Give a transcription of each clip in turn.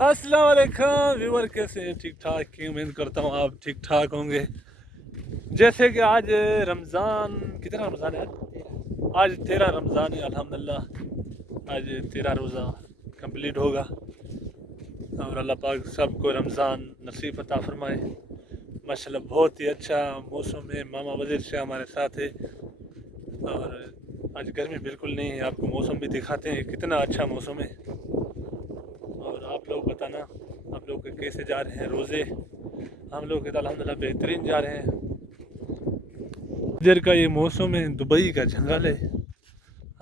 अस्सलाम वालेकुम व्यूअर, कैसे हैं? ठीक ठाक की उम्मीद करता हूँ आप ठीक ठाक होंगे। जैसे कि आज रमज़ान, कितना रमज़ान है आज 13 रमज़ान है अल्हम्दुलिल्लाह। आज 13 रोज़ा कंप्लीट होगा और अल्लाह पाक सबको रमज़ान नसीब अता फरमाए। माशाल्लाह बहुत ही अच्छा मौसम है। मामा वज़ीर से हमारे साथ है और आज गर्मी बिल्कुल नहीं है। आपको मौसम भी दिखाते हैं कितना अच्छा मौसम है। और आप लोग बताना, आप लोग के कैसे जा रहे हैं रोज़े? हम लोग के तो अल्हम्दुलिल्लाह बेहतरीन जा रहे हैं। इधर का ये मौसम है, दुबई का जंगल है।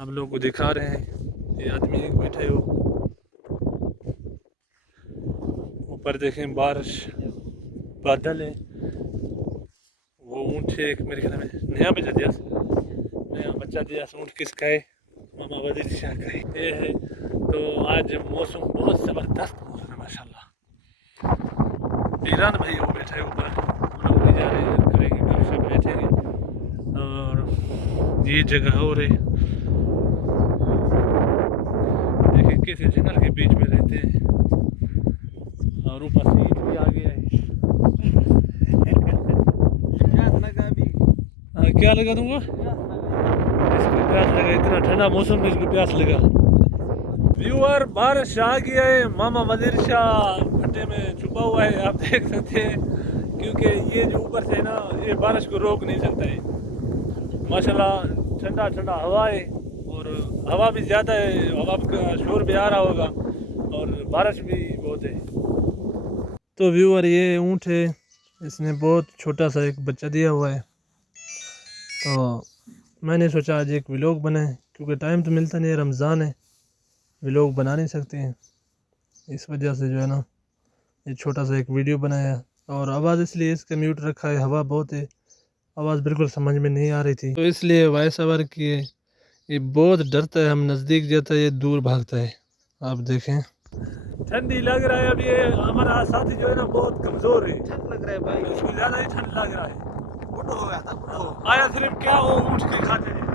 हम लोग को दिखा रहे हैं। ये आदमी एक बैठे हो, ऊपर देखें बारिश, बादल है। वो ऊँट है एक, मेरे ख्याल में नया बच्चा दिया, नया बच्चा दिया। ऊँट किसका है? मामा वजीर शाह का है। ये है। तो आज मौसम बहुत ज़बरदस्त मौसम है माशाल्लाह। ईरान भाई वो बैठे हैं ऊपर, हम लोग भी जा रहे हैं, करेंगे वर्कशॉप, बैठेंगे। और ये जगह और है, देखिए कैसे जंगल के बीच में रहते हैं। और ऊपर से ईंट भी आ गया है। हाँ, क्या लगा दूंगा? इसको प्यास लगा, इतना ठंडा मौसम में इसको प्यास लगा। व्यूअर, बारिश आ गया है। मामा वजीर शाह भट्टे में छुपा हुआ है, आप देख सकते हैं। क्योंकि ये जो ऊपर से है ना, ये बारिश को रोक नहीं सकता है। माशाल्लाह ठंडा ठंडा हवा है और हवा भी ज़्यादा है, हवा का शोर भी आ रहा होगा और बारिश भी बहुत है। तो व्यूअर, ये ऊँट है, इसने बहुत छोटा सा एक बच्चा दिया हुआ है। तो मैंने सोचा आज एक व्लॉग बनाए, क्योंकि टाइम तो मिलता नहीं है, रमज़ान है, व्लॉग बना नहीं सकते हैं। इस वजह से जो है ना, ये छोटा सा एक वीडियो बनाया। और आवाज़ इसलिए इसका म्यूट रखा है, हवा बहुत है, आवाज़ बिल्कुल समझ में नहीं आ रही थी, तो इसलिए वॉइस ओवर किए। ये बहुत डरता है, हम नज़दीक जाता है ये दूर भागता है। आप देखें, ठंडी लग रहा है। अब ये हमारा साथी जो है ना बहुत कमज़ोर है, ठंड लग रहा है भाई, इसको ज़्यादा ही ठंड लग रहा है। बुढ़ो हो गया था, बुढ़ो आया सिर्फ क्या वो ऊँट के खाते हैं।